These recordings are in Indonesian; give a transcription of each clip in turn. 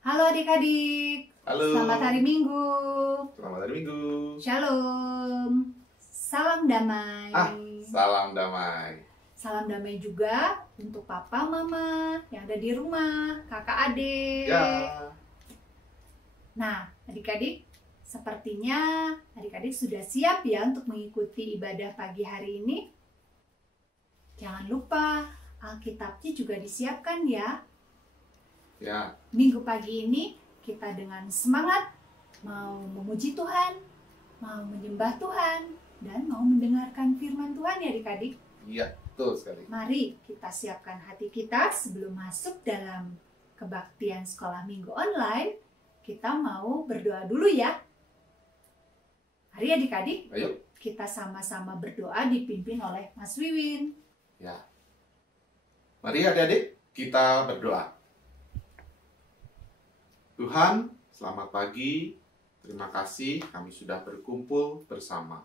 Halo adik-adik, Halo. selamat hari Minggu. Selamat hari Minggu. Shalom, salam damai. Salam damai. Salam damai juga untuk papa, mama yang ada di rumah, kakak, adik. Ya. Nah, adik-adik, sepertinya adik-adik sudah siap ya untuk mengikuti ibadah pagi hari ini. Jangan lupa Alkitabnya juga disiapkan ya. Ya. Minggu pagi ini kita dengan semangat mau memuji Tuhan, mau menyembah Tuhan, dan mau mendengarkan firman Tuhan ya adik-adik. Iya, betul sekali. Mari kita siapkan hati kita sebelum masuk dalam kebaktian sekolah minggu online. Kita mau berdoa dulu ya. Mari adik-adik, Ayo. kita sama-sama berdoa dipimpin oleh Mas Wiwin. Ya. Mari adik-adik, kita berdoa. Tuhan, selamat pagi. Terima kasih kami sudah berkumpul bersama.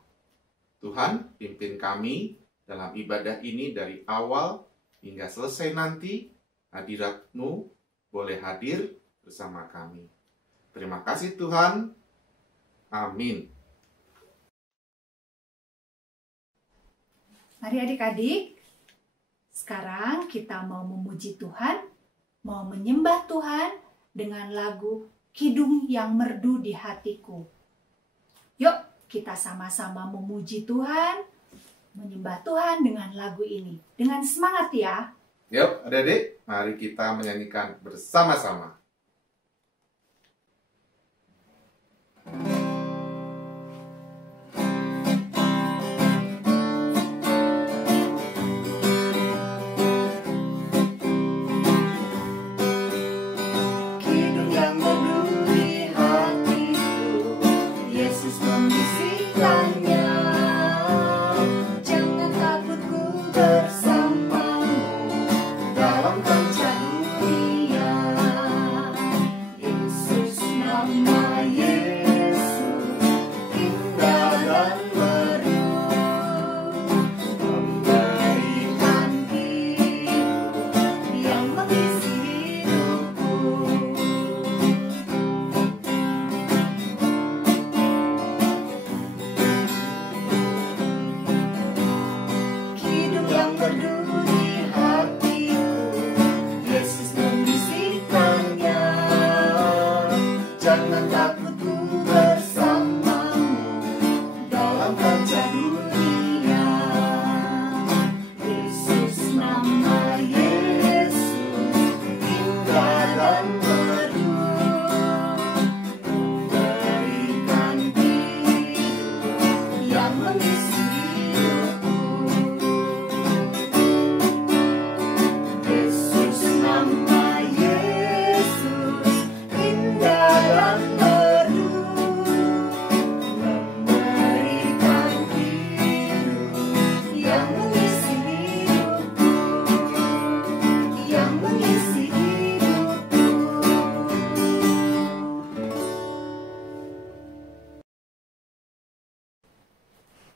Tuhan, pimpin kami dalam ibadah ini dari awal hingga selesai nanti. Hadirat-Mu boleh hadir bersama kami. Terima kasih Tuhan. Amin. Mari adik-adik, sekarang kita mau memuji Tuhan, mau menyembah Tuhan dengan lagu Kidung yang Merdu di Hatiku. Yuk, kita sama-sama memuji Tuhan, menyembah Tuhan dengan lagu ini. Dengan semangat ya. Yuk adik-adik, mari kita menyanyikan bersama-sama.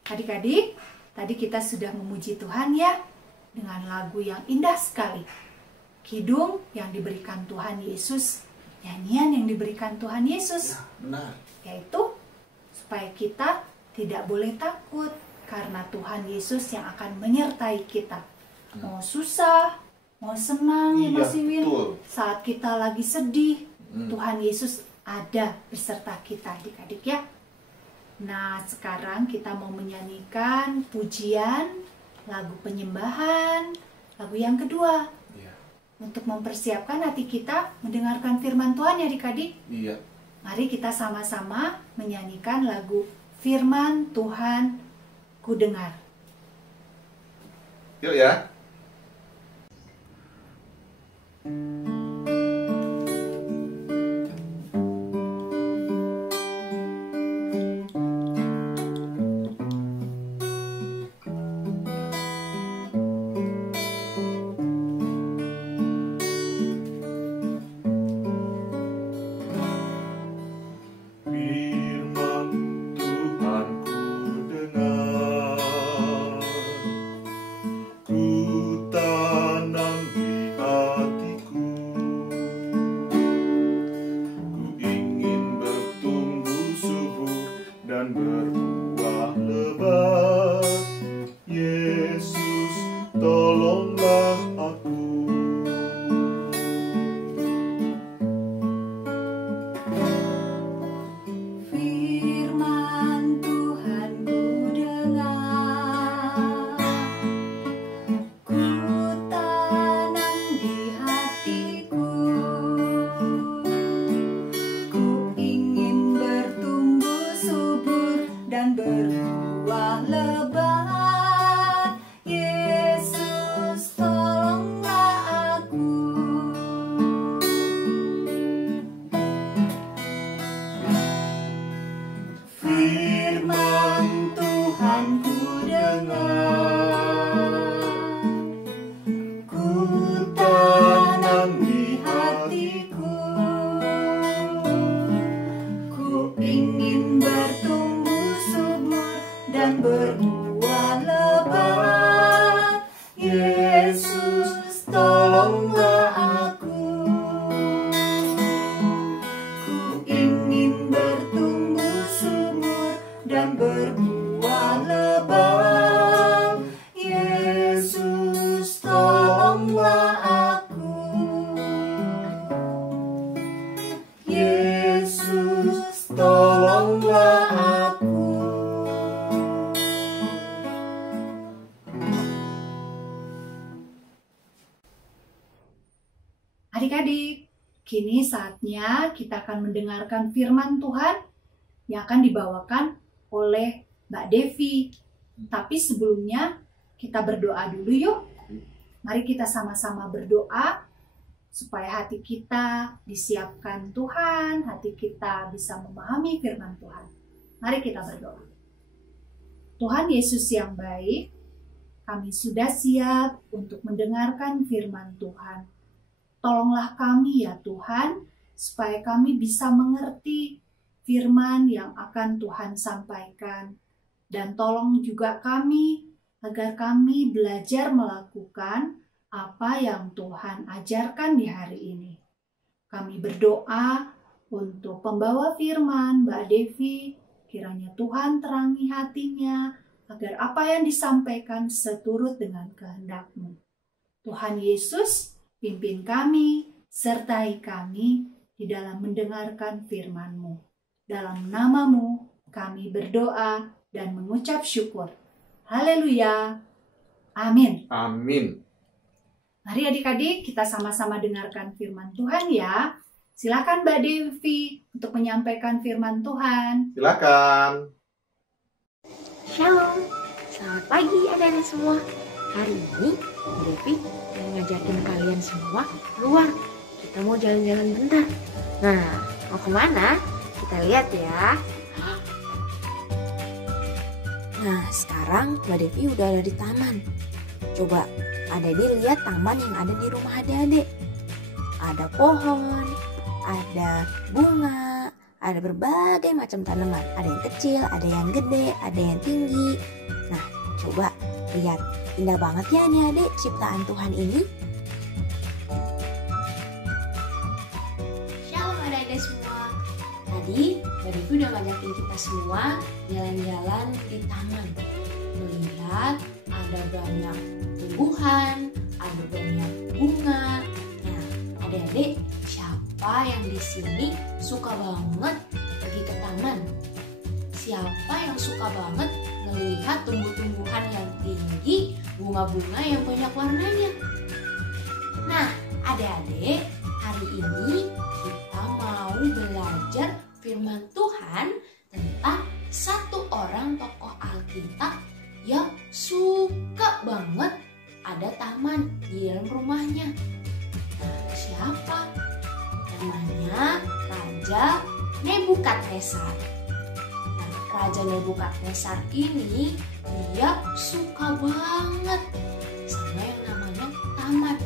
Adik-adik, tadi kita sudah memuji Tuhan ya, dengan lagu yang indah sekali. Kidung yang diberikan Tuhan Yesus, nyanyian yang diberikan Tuhan Yesus. Ya, benar. Yaitu, supaya kita tidak boleh takut, karena Tuhan Yesus yang akan menyertai kita. Mau susah, mau senang ya Mas Iwin, saat kita lagi sedih, Tuhan Yesus ada beserta kita adik-adik ya. Nah, sekarang kita mau menyanyikan pujian, lagu penyembahan, lagu yang kedua. Iya. Untuk mempersiapkan hati kita mendengarkan firman Tuhan ya adik-adik. Iya. Mari kita sama-sama menyanyikan lagu Firman Tuhan Ku Dengar. Yuk ya. Ku tanam di hatiku. lebat. Yesus, tolonglah aku. Ku ingin bertumbuh subur dan berbuah lebat. Yesus, tolonglah aku. Yesus, tolonglah aku. Adik-adik, kini saatnya kita akan mendengarkan firman Tuhan yang akan dibawakan oleh Mbak Devi. Tapi sebelumnya kita berdoa dulu yuk. Mari kita sama-sama berdoa supaya hati kita disiapkan Tuhan, hati kita bisa memahami firman Tuhan. Mari kita berdoa. Tuhan Yesus yang baik, kami sudah siap untuk mendengarkan firman Tuhan. Tolonglah kami ya Tuhan, supaya kami bisa mengerti firman yang akan Tuhan sampaikan. Dan tolong juga kami, agar kami belajar melakukan apa yang Tuhan ajarkan di hari ini. Kami berdoa untuk pembawa firman, Mbak Devi, kiranya Tuhan terangi hatinya, agar apa yang disampaikan seturut dengan kehendak-Mu. Tuhan Yesus, pimpin kami, sertai kami di dalam mendengarkan firman-Mu. Dalam nama-Mu kami berdoa dan mengucap syukur. Haleluya. Amin. Amin. Mari adik-adik kita sama-sama dengarkan firman Tuhan ya. Silakan Mbak Devi untuk menyampaikan firman Tuhan. Silakan. Shalom, selamat pagi adik-adik semua. Hari ini Mbak Devi mau ngajakin kalian semua keluar. Kita mau jalan-jalan bentar. Nah, mau kemana? Kita lihat ya. Nah, sekarang Mbak Devi udah ada di taman. Coba adik-adik lihat taman yang ada di rumah adik-adik. Ada pohon, ada bunga, ada berbagai macam tanaman. Ada yang kecil, ada yang gede, ada yang tinggi. Nah, coba lihat. Indah banget ya nih adik ciptaan Tuhan ini. Shalom adik-adik semua. Tadi Mbak Devi udah ngajakin kita semua jalan-jalan di taman. Melihat ada banyak tumbuhan, ada banyak bunga. Nah, adik-adik, siapa yang di sini suka banget pergi ke taman? Siapa yang suka banget melihat tumbuh-tumbuhan yang tinggi, bunga-bunga yang banyak warnanya? Nah, adik-adik, hari ini kita mau belajar firman Tuhan tentang satu orang tokoh Alkitab yang suka banget ada taman di dalam rumahnya. Nah, siapa? Namanya Raja Nebukadnezar. Nah, Raja Nebukadnezar ini dia suka banget sama yang namanya taman.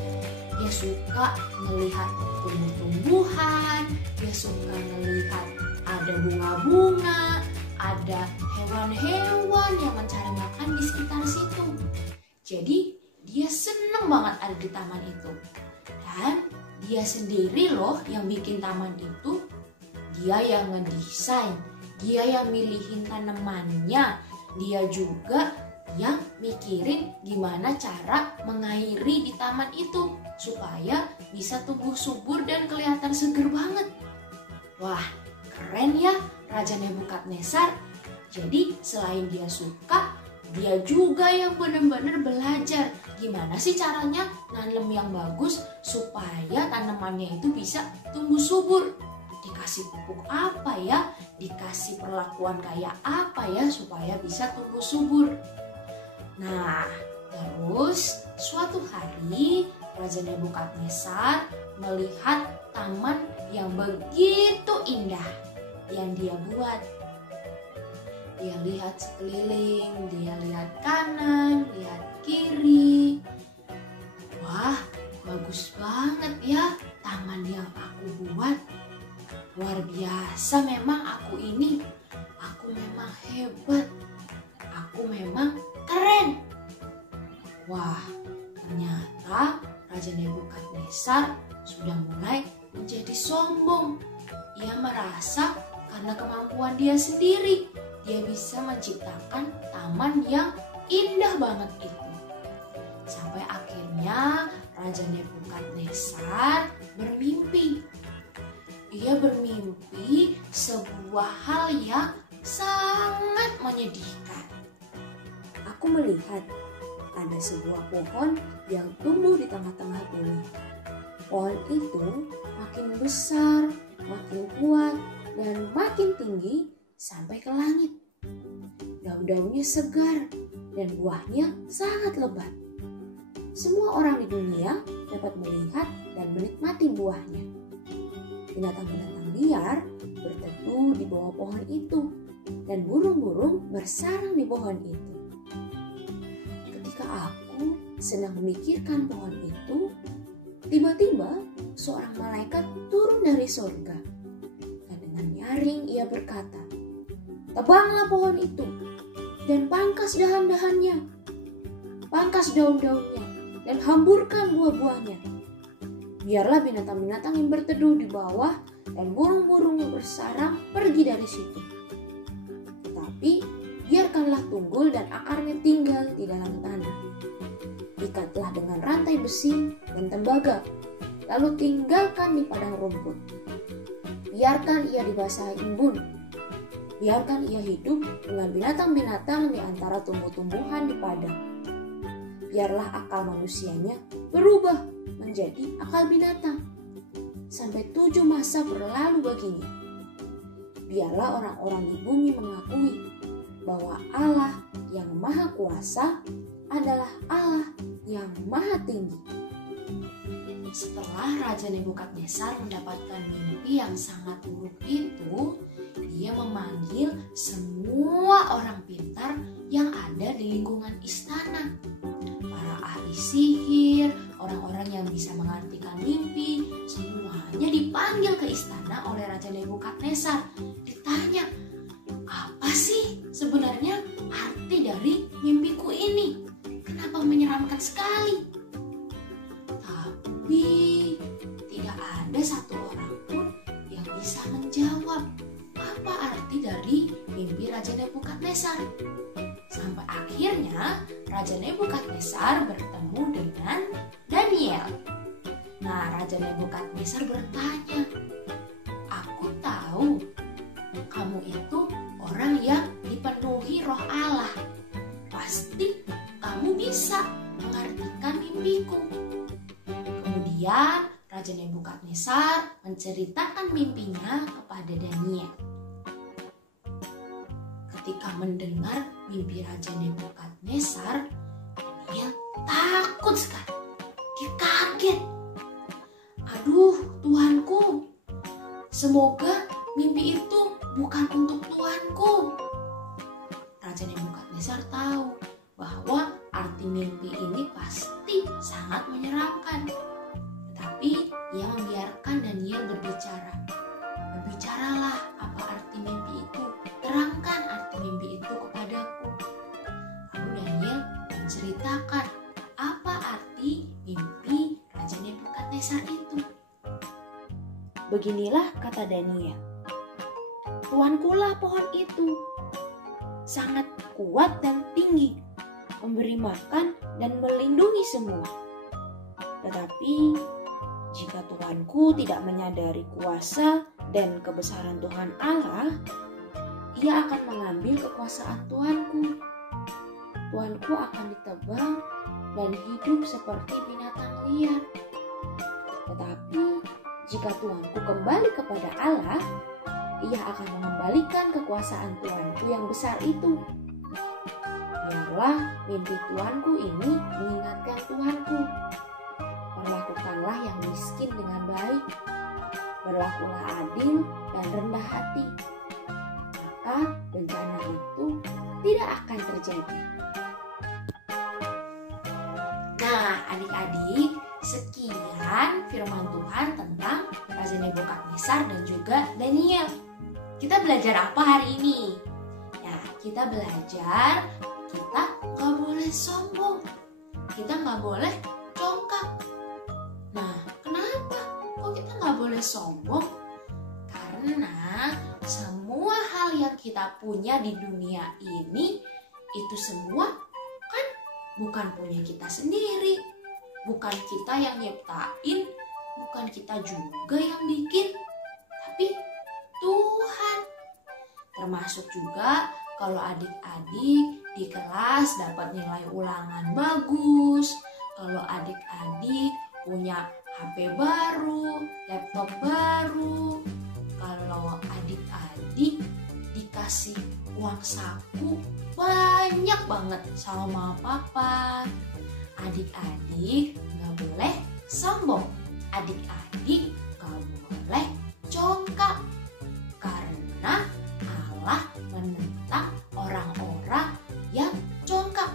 Dia suka melihat tumbuh-tumbuhan, dia suka melihat ada bunga-bunga, ada hewan-hewan yang mencari makan di sekitar situ. Jadi dia seneng banget ada di taman itu. Dan dia sendiri loh yang bikin taman itu. Dia yang ngedesain, dia yang milihin tanamannya, dia juga yang mikirin gimana cara mengairi di taman itu supaya bisa tumbuh subur dan kelihatan seger banget. Wah, keren ya Raja Nebukadnezar. Jadi selain dia suka, dia juga yang benar-benar belajar gimana sih caranya nanam yang bagus supaya tanamannya itu bisa tumbuh subur. Dikasih pupuk apa ya, dikasih perlakuan kayak apa ya supaya bisa tumbuh subur. Nah, terus suatu hari Raja Nebukadnezar melihat taman yang begitu indah yang dia buat. Dia lihat sekeliling, dia lihat kanan, lihat kiri. Wah, bagus banget ya taman yang aku buat. Luar biasa memang aku ini. Aku memang hebat. Aku memang keren. Raja Nebukadnezar sudah mulai menjadi sombong. Ia merasa karena kemampuan dia sendiri, dia bisa menciptakan taman yang indah banget itu. Sampai akhirnya Raja Nebukadnezar bermimpi. Ia bermimpi sebuah hal yang sangat menyedihkan. Aku melihat ada sebuah pohon yang tumbuh di tengah-tengah bumi. Pohon itu makin besar, makin kuat, dan makin tinggi sampai ke langit. Daun-daunnya segar dan buahnya sangat lebat. Semua orang di dunia dapat melihat dan menikmati buahnya. Binatang-binatang liar berteduh di bawah pohon itu, dan burung-burung bersarang di pohon itu. Ketika aku sedang memikirkan pohon itu, tiba-tiba seorang malaikat turun dari surga. Dan dengan nyaring ia berkata, "Tebanglah pohon itu dan pangkas dahan-dahannya, pangkas daun-daunnya, dan hamburkan buah-buahnya. Biarlah binatang-binatang yang berteduh di bawah dan burung-burung yang bersarang pergi dari situ. Tetapi biarkanlah tunggul dan akarnya tinggal di dalam tanah. Ikatlah dengan rantai besi dan tembaga, lalu tinggalkan di padang rumput. Biarkan ia dibasahi embun. Biarkan ia hidup dengan binatang-binatang di antara tumbuh-tumbuhan di padang. Biarlah akal manusianya berubah menjadi akal binatang, sampai 7 masa berlalu baginya. Biarlah orang-orang di bumi mengakui bahwa Allah yang Maha Kuasa adalah Allah yang Maha Tinggi." Setelah Raja Nebukadnezar mendapatkan mimpi yang sangat buruk itu, dia memanggil semua orang pintar yang ada di lingkungan istana. Para ahli sihir, orang-orang yang bisa mengartikan mimpi, semuanya dipanggil ke istana oleh Raja Nebukadnezar. Ditanya, apa sih sebenarnya arti dari mimpiku ini? Kenapa menyeramkan sekali? Tapi tidak ada satu orang pun yang bisa menjawab apa arti dari mimpi Raja Nebukadnezar. Sampai akhirnya Raja Nebukadnezar bertemu dengan Daniel. Nah, Raja Nebukadnezar bertanya, "Aku tahu kamu itu orang yang dipenuhi roh Allah. Pasti kamu bisa mengartikan mimpiku." Kemudian Raja Nebukadnezar menceritakan mimpinya kepada Daniel. Ketika mendengar mimpi Raja Nebukadnezar, Daniel takut sekali. Dia kaget. "Aduh, Tuanku, semoga mimpi itu bukan untuk Tuanku." Raja Nebukadnezar tahu bahwa arti mimpi ini pasti sangat menyeramkan. Tetapi ia membiarkan Daniel berbicara. "Berbicaralah apa arti mimpi itu. Terangkan arti mimpi itu kepadaku." Lalu Daniel menceritakan apa arti mimpi Raja Nebukadnezar itu. Beginilah kata Daniel, "Tuankulah pohon itu, sangat kuat dan tinggi, memberi makan dan melindungi semua. Tetapi jika Tuanku tidak menyadari kuasa dan kebesaran Tuhan Allah, ia akan mengambil kekuasaan Tuanku. Tuanku akan ditebang dan hidup seperti binatang liar. Tetapi jika Tuanku kembali kepada Allah, ia akan mengembalikan kekuasaan Tuanku yang besar itu. Biarlah mimpi Tuanku ini mengingatkan Tuanku. Perlakukanlah yang miskin dengan baik, berlakulah adil dan rendah hati, maka bencana itu tidak akan terjadi." Nah, adik-adik, sekian firman Tuhan tentang Raja Nebukadnezar dan juga Daniel. Kita belajar apa hari ini? Ya, kita belajar kita nggak boleh sombong, kita nggak boleh congkak. sombong? Karena semua hal yang kita punya di dunia ini itu semua kan bukan punya kita sendiri. Bukan kita yang nyiptain, bukan kita juga yang bikin, tapi Tuhan. Termasuk juga kalau adik-adik di kelas dapat nilai ulangan bagus, kalau adik-adik punya HP baru, laptop baru, kalau adik-adik dikasih uang saku banyak banget sama papa. Adik-adik gak boleh sombong, adik-adik gak boleh congkak, karena Allah menentang orang-orang yang congkak.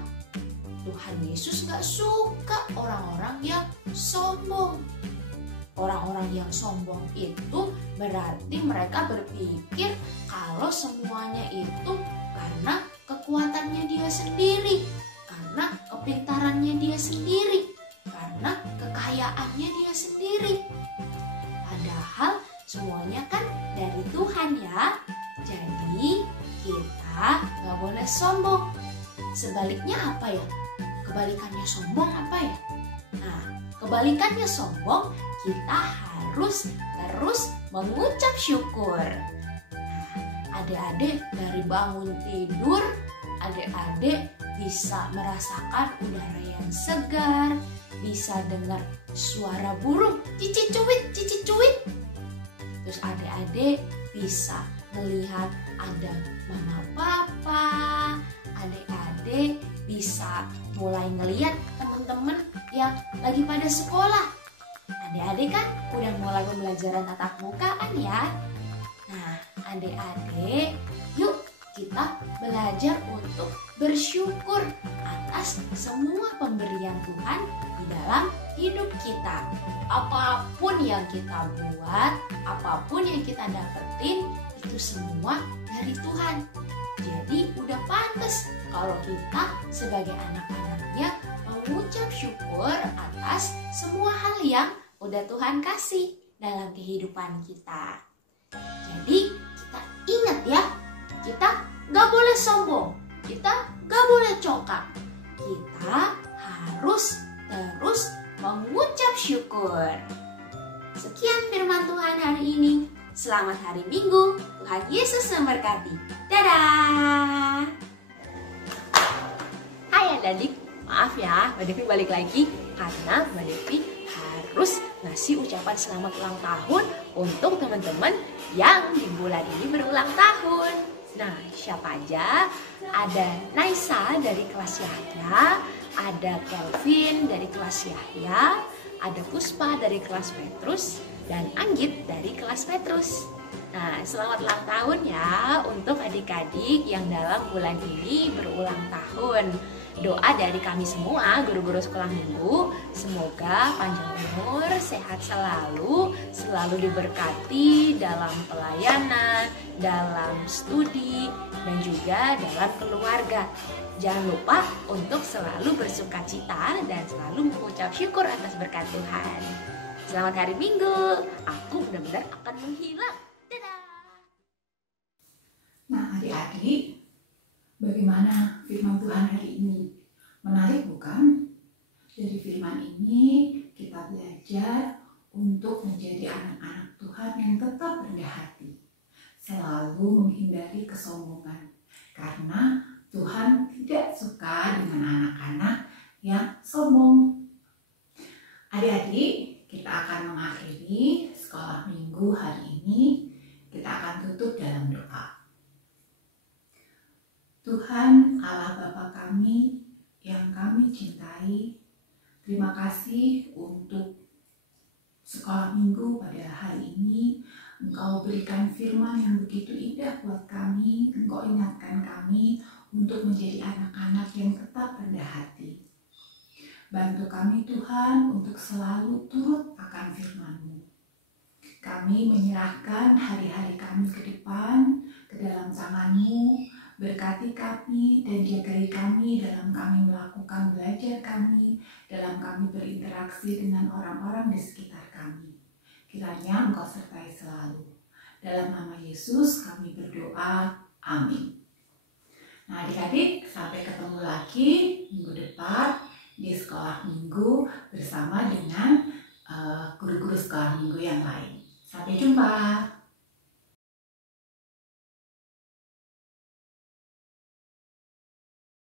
Tuhan Yesus gak suka orang-orang yang sombong. Orang-orang yang sombong itu berarti mereka berpikir kalau semuanya itu karena kekuatannya dia sendiri, karena kepintarannya dia sendiri, karena kekayaannya dia sendiri. Padahal semuanya kan dari Tuhan ya. Jadi kita gak boleh sombong. Sebaliknya apa ya? Kebalikannya sombong apa ya? Nah, kebalikannya sombong kita harus terus mengucap syukur. Nah, adik-adik dari bangun tidur, adik-adik bisa merasakan udara yang segar, bisa dengar suara burung cicit-cuit, cicit-cuit. Terus adik-adik bisa melihat ada mama papa, adik-adik bisa mulai ngelihat teman-teman yang lagi pada sekolah. Adik-adik kan udah mulai pembelajaran tatap muka kan ya. Nah, adik-adik yuk kita belajar untuk bersyukur atas semua pemberian Tuhan di dalam hidup kita. Apapun yang kita buat, apapun yang kita dapetin, itu semua dari Tuhan. Jadi udah pantas kalau kita sebagai anak-anaknya mengucap syukur atas semua hal yang udah Tuhan kasih dalam kehidupan kita. Jadi kita ingat ya, kita gak boleh sombong, kita gak boleh congkak. Kita harus terus mengucap syukur. Sekian firman Tuhan hari ini. Selamat hari Minggu. Tuhan Yesus memberkati. Dadah. Hai adik-adik, maaf ya, Mbak Devi balik lagi karena Mbak Devi harus ngasih ucapan selamat ulang tahun untuk teman-teman yang di bulan ini berulang tahun. Nah, siapa aja? Ada Naisa dari kelas Yahya, ada Kelvin dari kelas Yahya, ada Puspa dari kelas Petrus, dan Anggit dari kelas Petrus. Nah, selamat ulang tahun ya untuk adik-adik yang dalam bulan ini berulang tahun. Doa dari kami semua, guru-guru sekolah minggu, semoga panjang umur, sehat selalu, selalu diberkati dalam pelayanan, dalam studi, dan juga dalam keluarga. Jangan lupa untuk selalu bersukacita dan selalu mengucap syukur atas berkat Tuhan. Selamat hari Minggu, aku benar-benar akan menghilang. Dadah! Nah adik-adik, bagaimana firman Tuhan hari ini? Menarik bukan? Dari firman ini kita belajar untuk menjadi anak-anak Tuhan yang tetap rendah hati, selalu menghindari kesombongan, karena Tuhan tidak suka dengan anak-anak yang sombong. Adik-adik, kita akan mengakhiri sekolah minggu hari ini. Kita akan tutup dalam doa. Tuhan Allah Bapa kami yang kami cintai, terima kasih untuk sekolah minggu pada hari ini. Engkau berikan firman yang begitu indah buat kami. Engkau ingatkan kami untuk menjadi anak-anak yang tetap rendah hati. Bantu kami Tuhan untuk selalu turut akan firman-Mu. Kami menyerahkan hari-hari kami ke depan, ke dalam tangan-Mu. Berkati kami dan jagai kami dalam kami melakukan belajar kami, dalam kami berinteraksi dengan orang-orang di sekitar kami. Kiranya Engkau sertai selalu. Dalam nama Yesus kami berdoa. Amin. Nah adik-adik, sampai ketemu lagi minggu depan di sekolah minggu bersama dengan guru-guru sekolah minggu yang lain. Sampai jumpa.